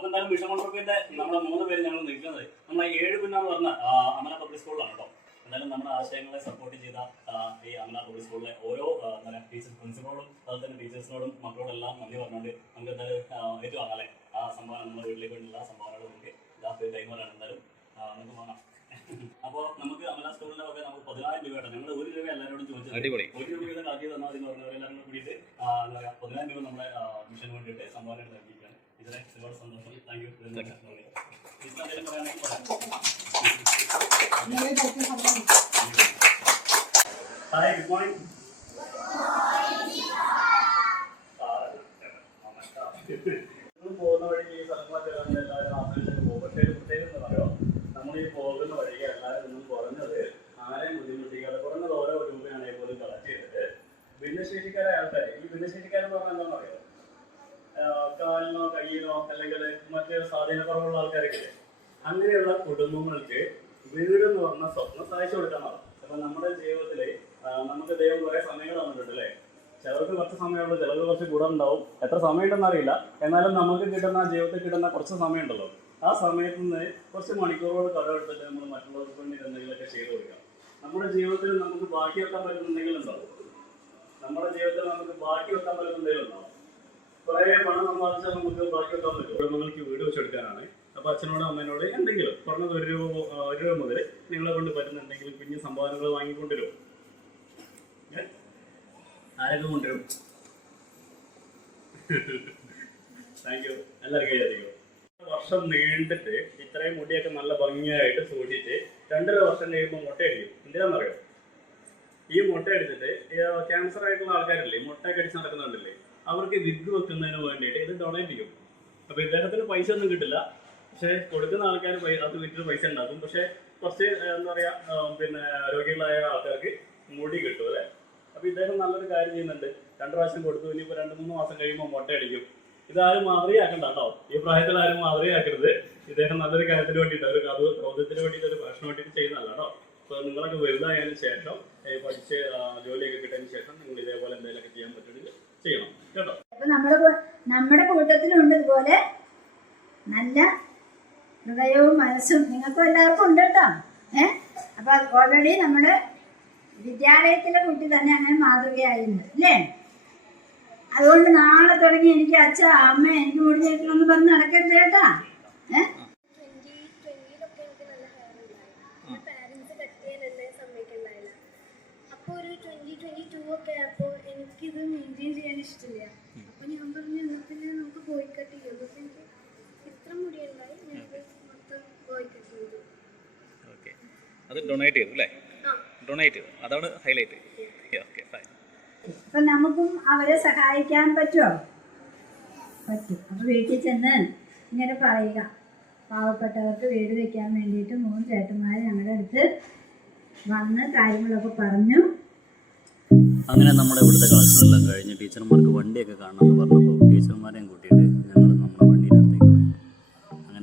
അപ്പൊ എന്തായാലും മിഷൻ ഗ്രൂപ്പിന്റെ നമ്മളെ മൂന്ന് പേര് ഞങ്ങൾ നിൽക്കുന്നത്. നമ്മളെ ഏഴ് പിന്നാന്ന് പറഞ്ഞ അമല പബ്ലിക് സ്കൂളിലാണ് കേട്ടോ. എന്തായാലും നമ്മുടെ ആശയങ്ങളെ സപ്പോർട്ട് ചെയ്ത ഈ അമല പബ്ലിക് സ്കൂളിലെ ഓരോ ടീച്ചർ പ്രിൻസിപ്പളോടും അതുപോലെ തന്നെ ടീച്ചേഴ്സിനോടും മക്കളോടും എല്ലാം നന്ദി പറഞ്ഞുകൊണ്ട് നമുക്ക് എന്തായാലും ഏറ്റവും അങ്ങനെ അല്ലേ? ആ സംഭാവന നമ്മുടെ വീട്ടിലേക്ക് വേണ്ടിയുള്ള സംഭാവനകളും നമുക്ക് ലാസ്റ്റ് കൈമാറാണ് എന്തായാലും. നമുക്ക് വാങ്ങാം അപ്പോൾ നമുക്ക് അമല സ്കൂളിന്റെ ഒക്കെ നമുക്ക് പതിനായിരം രൂപ ഞങ്ങൾ ഒരു രൂപ എല്ലാവരോടും ചോദിച്ചത്. ഒരു രൂപയുടെ കാര്യം തന്നാൽ മതി എന്ന് പറഞ്ഞവരെല്ലാവരും കൂടി കൂടിയിട്ട് എന്താ പറയുക പതിനായിരം രൂപ നമ്മുടെ മിഷൻ മിഷന് വേണ്ടിയിട്ട് സംഭാവന നൽകിയിരിക്കുകയാണ് ഇതിനെ ഒരുപാട് സന്തോഷം. താങ്ക് യു എന്തെങ്കിലും പറയുകയാണെങ്കിൽ പറയാം. ഹായ് ഗുഡ് മോർണിംഗ് പോകുന്ന വഴി ഈ സ്ഥലങ്ങളൊക്കെ എല്ലാവരും ആസ്വദിച്ചു പോകും. പക്ഷേ പ്രത്യേകത എന്താ പറയുക നമ്മൾ ഈ പോകുന്ന വഴി കയ്യിനോ അല്ലെങ്കിൽ മറ്റ് സ്വാധീനക്കുറവുള്ള ആൾക്കാരൊക്കെ? അങ്ങനെയുള്ള കുടുംബങ്ങൾക്ക് വീട് എന്ന് പറഞ്ഞ സ്വപ്നം സഹായിച്ചു കൊടുക്കാൻ കൊടുക്കാന്നാണ് അപ്പൊ നമ്മുടെ ജീവിതത്തിൽ നമുക്ക് ദൈവം കുറെ സമയങ്ങൾ തന്നിട്ടുണ്ട് അല്ലേ? ചിലർക്ക് കുറച്ച് സമയമുള്ളൂ ചിലർക്ക് കുറച്ച് കൂടെ ഉണ്ടാവും എത്ര സമയമുണ്ടെന്ന് അറിയില്ല. എന്നാലും നമുക്ക് കിട്ടുന്ന ജീവിതത്തിൽ കിട്ടുന്ന കുറച്ച് സമയമുണ്ടല്ലോ. ആ സമയത്ത് നിന്ന് കുറച്ച് മണിക്കൂറുകൾ കടമെടുത്തിട്ട് നമ്മൾ മറ്റുള്ളവർക്ക് വേണ്ടി എന്തെങ്കിലുമൊക്കെ ചെയ്തു കൊടുക്കാം. നമ്മുടെ ജീവിതത്തിൽ നമുക്ക് ബാക്കി വെക്കാൻ പറ്റുന്ന എന്തെങ്കിലും ഉണ്ടാവും നമ്മുടെ ജീവിതത്തിൽ നമുക്ക് ബാക്കി വെക്കാൻ പറ്റുന്ന എന്തെങ്കിലും ഉണ്ടാവും സമ്പാദിച്ചാൽ നമുക്ക് ബാക്കി വെക്കാൻ പറ്റും കുടുംബങ്ങൾക്ക് വീട് വെച്ചെടുക്കാനാണ്. അപ്പൊ അച്ഛനോട് അമ്മേനോട് എന്തെങ്കിലും പറഞ്ഞത് ഒരു രൂപ ഒരു രൂപ മുതൽ നിങ്ങളെ കൊണ്ട് പറ്റുന്ന എന്തെങ്കിലും കുഞ്ഞു സംഭാവനകൾ വാങ്ങിക്കൊണ്ടുവരും. ഏ? ആരൊക്കെ കൊണ്ടുവരും? താങ്ക് യു എല്ലാവർക്കും വിചാരിക്കും വർഷം നീണ്ടിട്ട് ഇത്രയും മുടിയൊക്കെ നല്ല ഭംഗിയായിട്ട് സൂക്ഷിച്ച് രണ്ടര വർഷം കഴിയുമ്പോൾ മുട്ടയടിക്കും എന്തിനാണെന്നറിയോ ഈ മുട്ട അടിച്ചിട്ട് ക്യാൻസർ ആയിട്ടുള്ള ആൾക്കാരില്ലേ മുട്ടയൊക്കെ അടിച്ച് നടക്കുന്നുണ്ടല്ലേ? അവർക്ക് വിഗ് വെക്കുന്നതിന് വേണ്ടിയിട്ട് ഇത് ഡൊണേറ്റ് ചെയ്യും. അപ്പൊ ഇദ്ദേഹത്തിന് പൈസ ഒന്നും കിട്ടില്ല. പക്ഷെ കൊടുക്കുന്ന ആൾക്കാർ അത് വിറ്റിട്ട് പൈസ ഉണ്ടാക്കും. പക്ഷെ കുറച്ച് എന്താ പറയാ പിന്നെ രോഗികളായ ആൾക്കാർക്ക് മുടി കിട്ടും അല്ലെ? അപ്പൊ ഇദ്ദേഹം നല്ലൊരു കാര്യം ചെയ്യുന്നുണ്ട്. രണ്ടു പ്രാവശ്യം കൊടുത്തു. ഇനിയിപ്പോ രണ്ട് മൂന്ന് മാസം കഴിയുമ്പോൾ മുട്ട അടിക്കും. ഇതാരും മാതൃകയാക്കണ്ട കേട്ടോ. ഈ പ്രായത്തിൽ ആരും മാതൃകയാക്കരുത്. ഇദ്ദേഹം നല്ലൊരു കാര്യത്തിന് വേണ്ടിയിട്ട് ഒരു കഥ കൗതുകത്തിന് വേണ്ടിയിട്ട് ഒരു ഭക്ഷണം വേണ്ടിയിട്ട് ചെയ്യുന്നതല്ല കേട്ടോ. അപ്പൊ നിങ്ങളൊക്കെ വലുതായതിനു ശേഷം പഠിച്ച് ജോലിയൊക്കെ കിട്ടിയതിന് ശേഷം നിങ്ങൾ ഇതേപോലെ എന്തെങ്കിലുമൊക്കെ ചെയ്യാൻ പറ്റുമെങ്കിൽ ചെയ്യണം കേട്ടോ അപ്പൊ നമ്മുടെ കൂ- നമ്മുടെ കൂട്ടത്തിലുണ്ട് ഇതുപോലെ. നല്ല ഹൃദയവും മനസ്സും നിങ്ങൾക്കും എല്ലാവർക്കും ഉണ്ട് കേട്ടോ. ഏഹ് അപ്പൊ ഓൾറെഡി നമ്മുടെ വിദ്യാലയത്തിലെ കുട്ടി തന്നെ അങ്ങനെ മാതൃകയായിരുന്നു അല്ലേ? അതുകൊണ്ട് നാളെ തുടങ്ങി എനിക്ക് അച്ഛ അമ്മ എനിക്ക് മുടി ചേട്ടനൊന്നും പറഞ്ഞ് നടക്കരുത് കേട്ടാ. ഏഹ് അപ്പോൾ ഞാൻ പറഞ്ഞു എന്നാൽ പിന്നെ നമുക്ക് ബോയ് കട്ട് ചെയ്യാം അപ്പോൾ എനിക്ക് ഇത്ര മുടിയുണ്ടായി ഞാനത് മൊത്തം ബോയ് കട്ട് ചെയ്തു ഓക്കെ അത് ഡൊണേറ്റ് ചെയ്തു അല്ലേ? ആ. ഡൊണേറ്റ് ചെയ്തു. അതാണ് ഹൈലൈറ്റ് ഓക്കെ ഫൈൻ അപ്പൊ നമുക്കും അവരെ സഹായിക്കാൻ പറ്റുമോ പറ്റും. അപ്പൊ വീട്ടിൽ ചെന്ന് ഇങ്ങനെ പറയുക. പാവപ്പെട്ടവർക്ക് വീട് വെക്കാൻ വേണ്ടിയിട്ട് മൂന്ന് ചേട്ടന്മാർ ഞങ്ങളുടെ അടുത്ത് വന്ന് കാര്യങ്ങളൊക്കെ പറഞ്ഞു. അങ്ങനെ നമ്മുടെ ഇവിടുത്തെ കളക്ഷനെല്ലാം കഴിഞ്ഞ് ടീച്ചർമാർക്ക് വണ്ടിയൊക്കെ കാണണമെന്ന് പറഞ്ഞപ്പോൾ ടീച്ചർമാരെയും കൂട്ടിയിട്ട്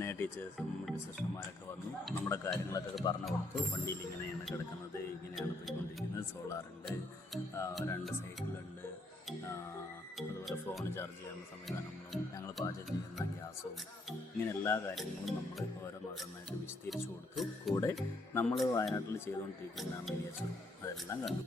അങ്ങനെ ടീച്ചേഴ്സും സിസ്റ്റർമാരൊക്കെ വന്നു. നമ്മുടെ കാര്യങ്ങളൊക്കെ പറഞ്ഞു കൊടുത്തു. വണ്ടിയിൽ ഇങ്ങനെയാണ് കിടക്കുന്നത് ഇങ്ങനെയാണ് പോയിക്കൊണ്ടിരിക്കുന്നത്. സോളാറുണ്ട് രണ്ട് സൈക്കിളുണ്ട് അതുപോലെ ഫോൺ ചാർജ് ചെയ്യാനുള്ള സംവിധാനങ്ങളും ഞങ്ങൾ പാചകം ചെയ്യുന്ന ഗ്യാസും ഇങ്ങനെ എല്ലാ കാര്യങ്ങളും നമ്മൾ ഓരോന്നോരോന്നായിട്ട് വിശദീകരിച്ചു കൊടുത്തു. കൂടെ നമ്മൾ വയനാട്ടിൽ ചെയ്തുകൊണ്ടിരിക്കുന്ന മിനിയേച്ചറും അതെല്ലാം കണ്ടു.